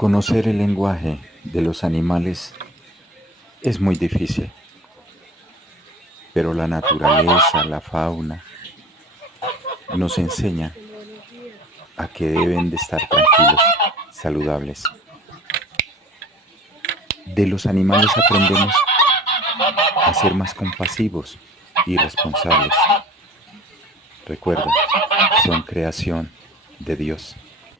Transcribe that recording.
Conocer el lenguaje de los animales es muy difícil, pero la naturaleza, la fauna, nos enseña a que deben de estar tranquilos, saludables. De los animales aprendemos a ser más compasivos y responsables. Recuerda, son creación de Dios.